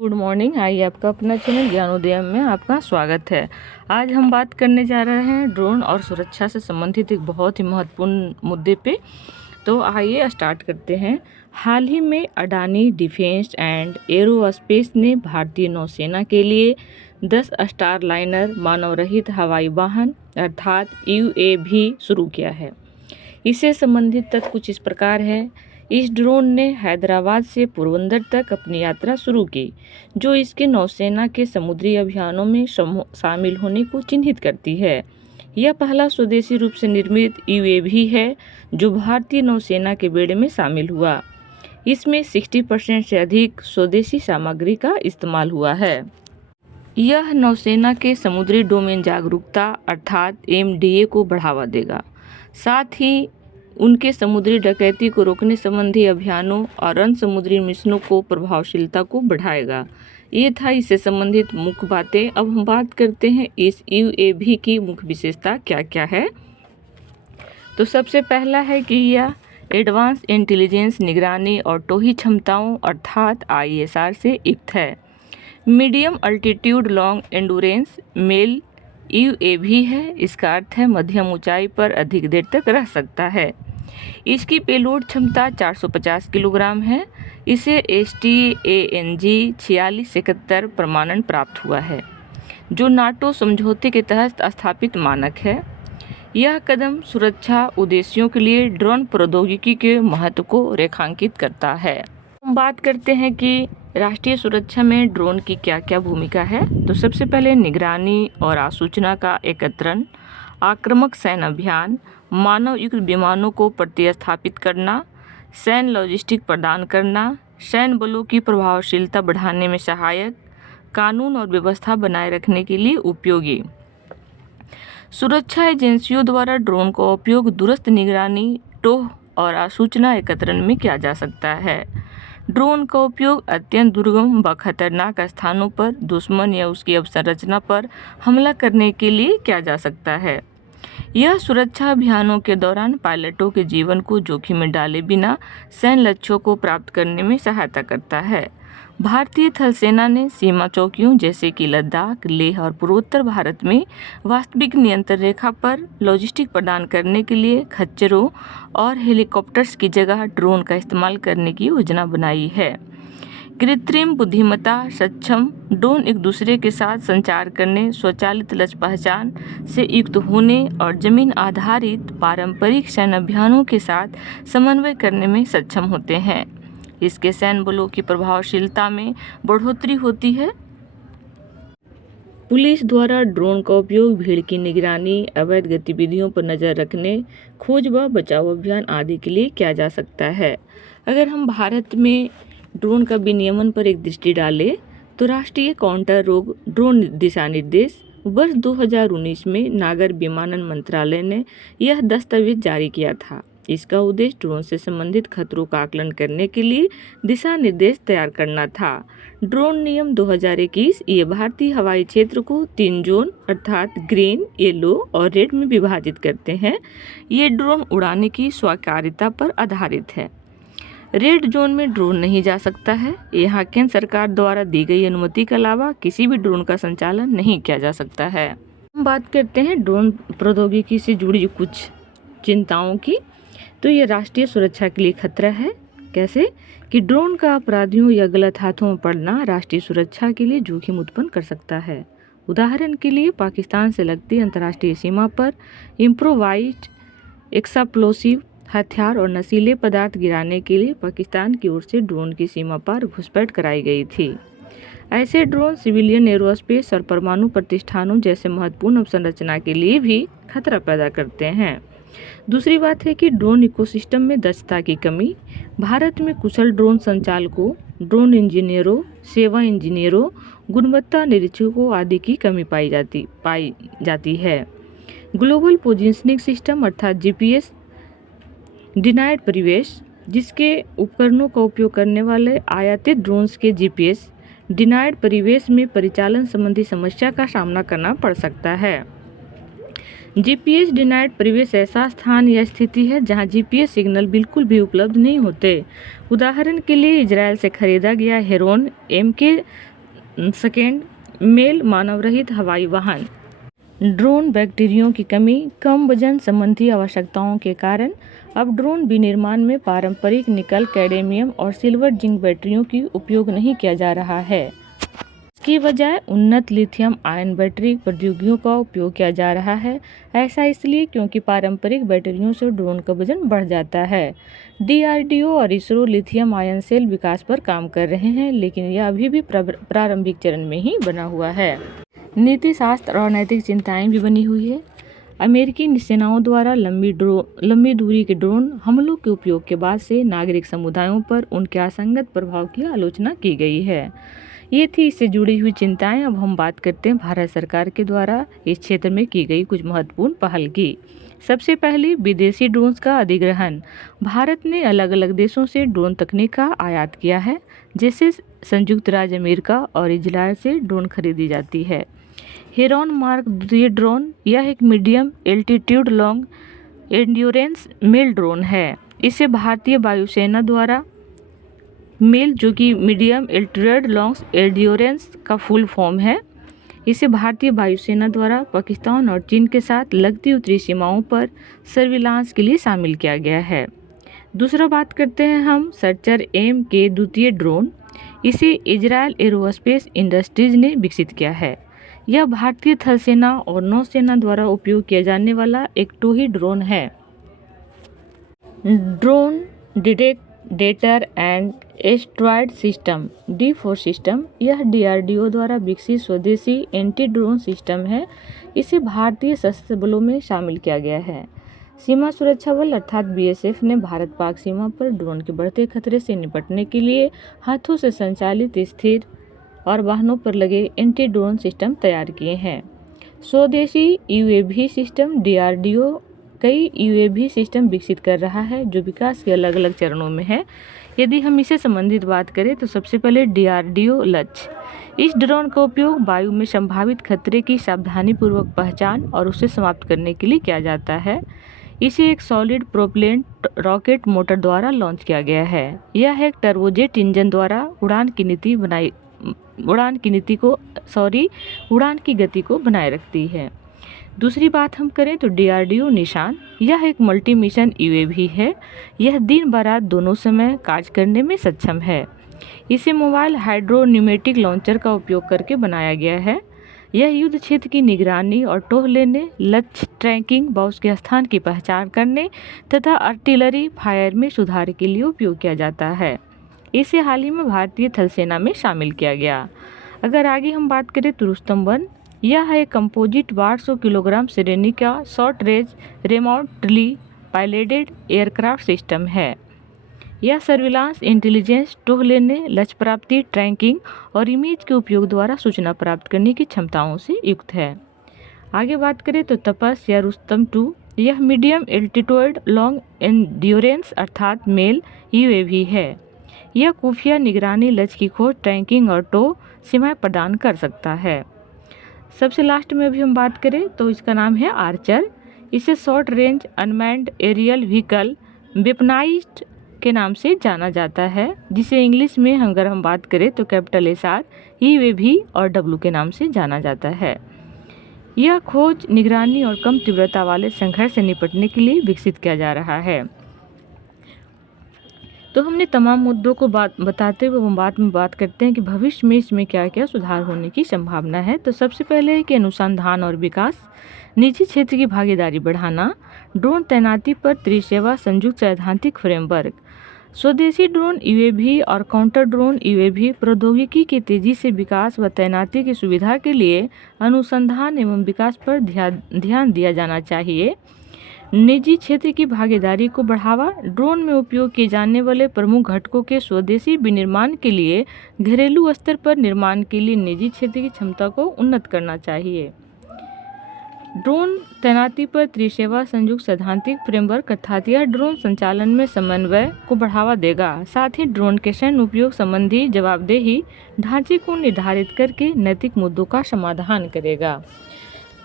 Good morning. आइए आपका अपना चैनल ज्ञानोदय में आपका स्वागत है। आज हम बात करने जा रहे हैं ड्रोन और सुरक्षा से संबंधित एक बहुत ही महत्वपूर्ण मुद्दे पे। तो आइए स्टार्ट करते हैं। हाल ही में अडानी डिफेंस एंड एरोस्पेस ने भारतीय नौसेना के लिए 10 स्टार लाइनर मानव रहित हवाई वाहन अर्थात UAV शुरू किया है। इससे संबंधित तथ्य कुछ इस प्रकार है। इस ड्रोन ने हैदराबाद से पोरबंदर तक अपनी यात्रा शुरू की, जो इसके नौसेना के समुद्री अभियानों में शामिल होने को चिन्हित करती है। यह पहला स्वदेशी रूप से निर्मित UAV है जो भारतीय नौसेना के बेड़े में शामिल हुआ। इसमें 60% से अधिक स्वदेशी सामग्री का इस्तेमाल हुआ है। यह नौसेना के समुद्री डोमेन जागरूकता अर्थात MDA को बढ़ावा देगा, साथ ही उनके समुद्री डकैती को रोकने संबंधी अभियानों और अन्य समुद्री मिशनों को प्रभावशीलता को बढ़ाएगा। ये था इससे संबंधित मुख्य बातें। अब हम बात करते हैं इस UAV की मुख्य विशेषता क्या क्या है। तो सबसे पहला है कि यह एडवांस इंटेलिजेंस निगरानी और टोही क्षमताओं अर्थात ISR से युक्त है। Medium altitude long endurance male UAV है। इसका अर्थ है मध्यम ऊंचाई पर अधिक देर तक रह सकता है। इसकी पेलोड क्षमता 450 किलोग्राम है। इसे STANG 4671 प्रमाणन प्राप्त हुआ है, जो नाटो समझौते के तहत स्थापित मानक है। यह कदम सुरक्षा उद्देश्यों के लिए ड्रोन प्रौद्योगिकी के महत्व को रेखांकित करता है। हम बात करते हैं कि राष्ट्रीय सुरक्षा में ड्रोन की क्या क्या भूमिका है। तो सबसे पहले निगरानी और आसूचना का एकत्रण, आक्रामक सैन्य अभियान, मानव युक्त विमानों को प्रतिस्थापित करना, सैन्य लॉजिस्टिक प्रदान करना, सैन्य बलों की प्रभावशीलता बढ़ाने में सहायक, कानून और व्यवस्था बनाए रखने के लिए उपयोगी। सुरक्षा एजेंसियों द्वारा ड्रोन का उपयोग दूरस्थ निगरानी, टोह और आसूचना एकत्रण में किया जा सकता है। ड्रोन का उपयोग अत्यंत दुर्गम व खतरनाक स्थानों पर दुश्मन या उसकी अवसंरचना पर हमला करने के लिए किया जा सकता है। यह सुरक्षा अभियानों के दौरान पायलटों के जीवन को जोखिम में डाले बिना सैन्य लक्ष्यों को प्राप्त करने में सहायता करता है। भारतीय थल सेना ने सीमा चौकियों जैसे कि लद्दाख, लेह और पूर्वोत्तर भारत में वास्तविक नियंत्रण रेखा पर लॉजिस्टिक प्रदान करने के लिए खच्चरों और हेलीकॉप्टर्स की जगह ड्रोन का इस्तेमाल करने की योजना बनाई है। कृत्रिम बुद्धिमत्ता सक्षम ड्रोन एक दूसरे के साथ संचार करने, स्वचालित लक्ष्य पहचान से युक्त होने और जमीन आधारित पारंपरिक सैन्य अभियानों के साथ समन्वय करने में सक्षम होते हैं। इसके सैन्य बलों की प्रभावशीलता में बढ़ोतरी होती है। पुलिस द्वारा ड्रोन का उपयोग भीड़ की निगरानी, अवैध गतिविधियों पर नजर रखने, खोज व बचाव अभियान आदि के लिए किया जा सकता है। अगर हम भारत में ड्रोन का विनियमन पर एक दृष्टि डालें तो राष्ट्रीय काउंटर रोग ड्रोन दिशा निर्देश वर्ष 2019 में नागर विमानन मंत्रालय ने यह दस्तावेज जारी किया था। इसका उद्देश्य ड्रोन से संबंधित खतरों का आकलन करने के लिए दिशा निर्देश तैयार करना था। ड्रोन नियम 2021 ये भारतीय हवाई क्षेत्र को 3 जोन अर्थात ग्रीन, येलो और रेड में विभाजित करते हैं। ये ड्रोन उड़ाने की स्वीकार्यता पर आधारित है। रेड जोन में ड्रोन नहीं जा सकता है। यहाँ केंद्र सरकार द्वारा दी गई अनुमति के अलावा किसी भी ड्रोन का संचालन नहीं किया जा सकता है। हम बात करते हैं ड्रोन प्रौद्योगिकी से जुड़ी कुछ चिंताओं की। तो ये राष्ट्रीय सुरक्षा के लिए खतरा है। कैसे कि ड्रोन का अपराधियों या गलत हाथों में पड़ना राष्ट्रीय सुरक्षा के लिए जोखिम उत्पन्न कर सकता है। उदाहरण के लिए पाकिस्तान से लगती अंतर्राष्ट्रीय सीमा पर इम्प्रोवाइज्ड एक्सप्लोसिव हथियार और नशीले पदार्थ गिराने के लिए पाकिस्तान की ओर से ड्रोन की सीमा पार घुसपैठ कराई गई थी। ऐसे ड्रोन सिविलियन एरोस्पेस और परमाणु प्रतिष्ठानों जैसे महत्वपूर्ण अवसंरचना के लिए भी खतरा पैदा करते हैं। दूसरी बात है कि ड्रोन इकोसिस्टम में दक्षता की कमी। भारत में कुशल ड्रोन संचालकों, ड्रोन इंजीनियरों, सेवा इंजीनियरों, गुणवत्ता निरीक्षकों आदि की कमी पाई जाती है। ग्लोबल पोजिशनिंग सिस्टम अर्थात GPS डिनाइड परिवेश, जिसके उपकरणों का उपयोग करने वाले आयातित ड्रोन्स के GPS डिनाइड परिवेश में परिचालन संबंधी समस्या का सामना करना पड़ सकता है। जीपीएस डिनाइड प्रवेश ऐसा स्थान या स्थिति है जहां जीपीएस सिग्नल बिल्कुल भी उपलब्ध नहीं होते। उदाहरण के लिए इजराइल से खरीदा गया हेरोन MK2 मेल मानव रहित हवाई वाहन। ड्रोन बैटरियों की कमी, कम वजन संबंधी आवश्यकताओं के कारण अब ड्रोन विनिर्माण में पारंपरिक निकल, कैडमियम और सिल्वर जिंक बैटरियों की उपयोग नहीं किया जा रहा है। इसकी बजाय उन्नत लिथियम आयन बैटरी प्रौद्योगिकियों का उपयोग किया जा रहा है। ऐसा इसलिए क्योंकि पारंपरिक बैटरियों से ड्रोन का वजन बढ़ जाता है। DRDO और इसरो लिथियम आयन सेल विकास पर काम कर रहे हैं, लेकिन यह अभी भी प्रारंभिक चरण में ही बना हुआ है। नीति शास्त्र और नैतिक चिंताएं भी बनी हुई है। अमेरिकी सेनाओं द्वारा लंबी दूरी के ड्रोन हमलों के उपयोग के बाद से नागरिक समुदायों पर उनके असंगत प्रभाव की आलोचना की गई है। ये थी इससे जुड़ी हुई चिंताएं। अब हम बात करते हैं भारत सरकार के द्वारा इस क्षेत्र में की गई कुछ महत्वपूर्ण पहल की। सबसे पहले विदेशी ड्रोन्स का अधिग्रहण। भारत ने अलग अलग देशों से ड्रोन तकनीक का आयात किया है, जैसे संयुक्त राज्य अमेरिका और इजराइल से ड्रोन खरीदी जाती है। हेरॉन मार्क II ड्रोन, यह एक medium altitude long endurance male drone है। इसे भारतीय वायुसेना द्वारा मेल, जो कि मीडियम एल्टीट्यूड लॉन्ग एंड्योरेंस का फुल फॉर्म है, इसे भारतीय वायुसेना द्वारा पाकिस्तान और चीन के साथ लगती उतरी सीमाओं पर सर्विलांस के लिए शामिल किया गया है। दूसरा बात करते हैं हम सर्चर MK2 ड्रोन। इसे इजरायल एरोस्पेस इंडस्ट्रीज ने विकसित किया है। यह भारतीय थल सेना और नौसेना द्वारा उपयोग किया जाने वाला एक टोही ड्रोन है। Drone detector and asteroid system D4 system, यह DRDO द्वारा विकसित स्वदेशी एंटी ड्रोन सिस्टम है। इसे भारतीय सशस्त्र बलों में शामिल किया गया है। सीमा सुरक्षा बल अर्थात BSF ने भारत पाक सीमा पर ड्रोन के बढ़ते खतरे से निपटने के लिए हाथों से संचालित स्थिर और वाहनों पर लगे एंटी ड्रोन सिस्टम तैयार किए हैं। स्वदेशी UAV सिस्टम। DRDO कई UAV सिस्टम विकसित कर रहा है जो विकास के अलग अलग चरणों में है। यदि हम इसे संबंधित बात करें तो सबसे पहले DRDO लक्ष्य। इस ड्रोन का उपयोग वायु में संभावित खतरे की सावधानीपूर्वक पहचान और उसे समाप्त करने के लिए किया जाता है। इसे एक सॉलिड प्रोपेलेंट रॉकेट मोटर द्वारा लॉन्च किया गया है। यह एक टर्बोजेट इंजन द्वारा उड़ान की गति को बनाए रखती है। दूसरी बात हम करें तो DRDO निशान, यह एक मल्टी मिशन UAV है। यह दिन व रात दोनों समय कार्य करने में सक्षम है। इसे मोबाइल हाइड्रोन्यूमेटिक लॉन्चर का उपयोग करके बनाया गया है। यह युद्ध क्षेत्र की निगरानी और टोह लेने, लक्ष्य ट्रैकिंग व उसके स्थान की पहचान करने तथा आर्टिलरी फायर में सुधार के लिए उपयोग किया जाता है। इसे हाल ही में भारतीय थल सेना में शामिल किया गया। अगर आगे हम बात करें तो रुस्तम 1, यह एक कंपोजिट 800 किलोग्राम श्रेणी का short range remotely piloted aircraft system है। यह सर्विलांस, इंटेलिजेंस, टोह लेने, लक्ष्य प्राप्ति, ट्रैकिंग और इमेज के उपयोग द्वारा सूचना प्राप्त करने की क्षमताओं से युक्त है। आगे बात करें तो तपस या रुस्तम 2, यह मीडियम एल्टीट्यूड लॉन्ग एंड्योरेंस अर्थात मेल UAV है। यह खुफिया निगरानी, लक्ष्य की खोज, ट्रैकिंग और टो सेवाएं प्रदान कर सकता है। सबसे लास्ट में भी हम बात करें तो इसका नाम है आर्चर। इसे short range unmanned aerial vehicle weaponised के नाम से जाना जाता है, जिसे इंग्लिश में अगर हम बात करें तो कैपिटल SR EAV और W के नाम से जाना जाता है। यह खोज, निगरानी और कम तीव्रता वाले संघर्ष से निपटने के लिए विकसित किया जा रहा है। तो हमने तमाम मुद्दों को बताते हुए हम बाद में बात करते हैं कि भविष्य में इसमें क्या क्या सुधार होने की संभावना है। तो सबसे पहले है कि अनुसंधान और विकास, निजी क्षेत्र की भागीदारी बढ़ाना, ड्रोन तैनाती पर त्रिसेवा संयुक्त सैद्धांतिक फ्रेमवर्क, स्वदेशी ड्रोन UAV और काउंटर ड्रोन UAV प्रौद्योगिकी के तेजी से विकास व तैनाती की सुविधा के लिए अनुसंधान एवं विकास पर ध्यान दिया जाना चाहिए। निजी क्षेत्र की भागीदारी को बढ़ावा, ड्रोन में उपयोग किए जाने वाले प्रमुख घटकों के स्वदेशी विनिर्माण के लिए घरेलू स्तर पर निर्माण के लिए निजी क्षेत्र की क्षमता को उन्नत करना चाहिए। ड्रोन तैनाती पर त्रिसेवा संयुक्त सैद्धांतिक फ्रेमवर्क अर्थात यह ड्रोन संचालन में समन्वय को बढ़ावा देगा, साथ ही ड्रोन के सैन्य उपयोग संबंधी जवाबदेही ढांचे को निर्धारित करके नैतिक मुद्दों का समाधान करेगा।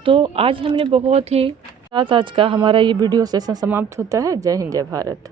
तो आज हमने बहुत ही साथ आज का हमारा ये वीडियो सेशन समाप्त होता है। जय हिंद, जय भारत।